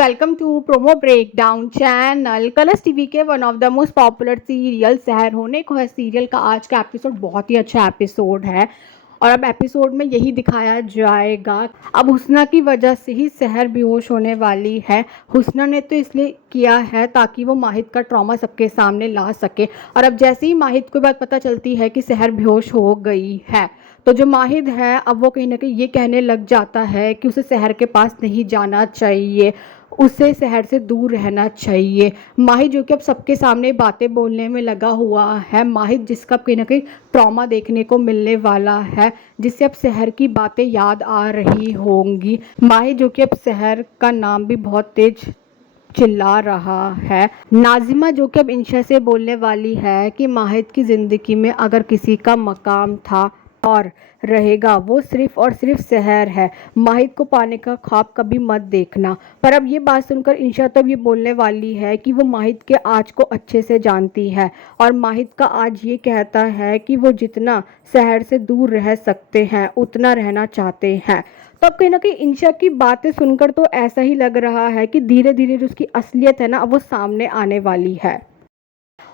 welcome to promo breakdown channel। Colors TV के one of the most popular serial Sehar Hone को है serial का आज का एपिसोड बहुत ही अच्छा एपिसोड है और अब एपिसोड में यही दिखाया जाएगा। अब हुस्ना की वजह से ही सहर बेहोश होने वाली है। हुस्ना ने तो इसलिए किया है ताकि वो माहिद का ट्रॉमा सबके सामने ला सके और अब जैसे ही माहिद को बात पता चलती है कि सहर बेहोश हो गई है तो जो माहिद है अब वो कहीं ना कहीं ये कहने लग जाता है कि उसे सहर के पास नहीं जाना चाहिए, उसे शहर से दूर रहना चाहिए। माहिद जो कि अब सबके सामने बातें बोलने में लगा हुआ है, माहिद जिसका कहीं ना कहीं ट्रॉमा देखने को मिलने वाला है, जिससे अब शहर की बातें याद आ रही होंगी। माहिद जो कि अब शहर का नाम भी बहुत तेज चिल्ला रहा है। नाजिमा जो कि अब इंशा से बोलने वाली है कि माहिद की ज़िंदगी में अगर किसी का मकाम था और रहेगा वो सिर्फ और सिर्फ सहर है। माहिद को पाने का ख्वाब कभी मत देखना। पर अब ये बात सुनकर इंशा तब ये बोलने वाली है कि वो माहिद के आज को अच्छे से जानती है और माहिद का आज ये कहता है कि वो जितना सहर से दूर रह सकते हैं उतना रहना चाहते हैं। तब कहीं ना कहीं इंशा की बातें सुनकर तो ऐसा ही लग रहा है कि धीरे धीरे जो उसकी असलियत है ना अब वो सामने आने वाली है।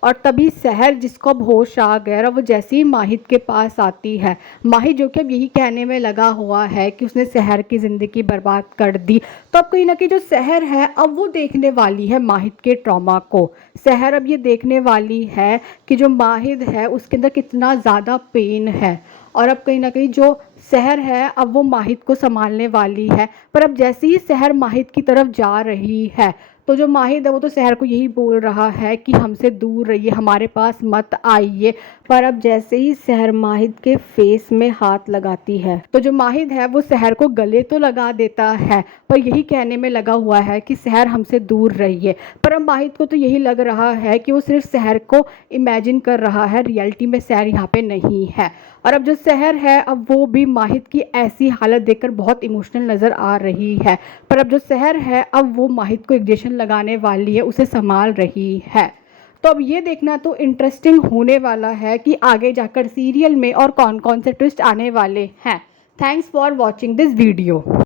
और तभी सहर जिसको अब होश आ गया और वो जैसे ही माहिद के पास आती है, माहिद जो कि अब यही कहने में लगा हुआ है कि उसने सहर की ज़िंदगी बर्बाद कर दी। तो अब कहीं ना कहीं जो सहर है अब वो देखने वाली है माहिद के ट्रॉमा को। सहर अब ये देखने वाली है कि जो माहिद है उसके अंदर कितना ज़्यादा पेन है और अब कहीं ना कहीं जो सहर है अब वो माहिद को संभालने वाली है। पर अब जैसे ही सहर माहिद की तरफ जा रही है तो जो माहिद है वो तो सहर को यही बोल रहा है कि हमसे दूर रहिए, हमारे पास मत आइए। पर अब जैसे ही सहर माहिद के फेस में हाथ लगाती है तो जो माहिद है वो सहर को गले तो लगा देता है पर यही कहने में लगा हुआ है कि सहर हमसे दूर रहिए। पर अब माहिद को तो यही लग रहा है कि वो सिर्फ सहर को इमेजिन कर रहा है, रियलिटी में सहर यहाँ पे नहीं है। और अब जो सहर है अब वो भी माहिद की ऐसी हालत देखकर बहुत इमोशनल नज़र आ रही है। पर अब जो सहर है अब वो माहिद को इंजेक्शन लगाने वाली है, उसे संभाल रही है। तो अब ये देखना तो इंटरेस्टिंग होने वाला है कि आगे जाकर सीरियल में और कौन कौन से ट्विस्ट आने वाले हैं। Thanks for watching this video.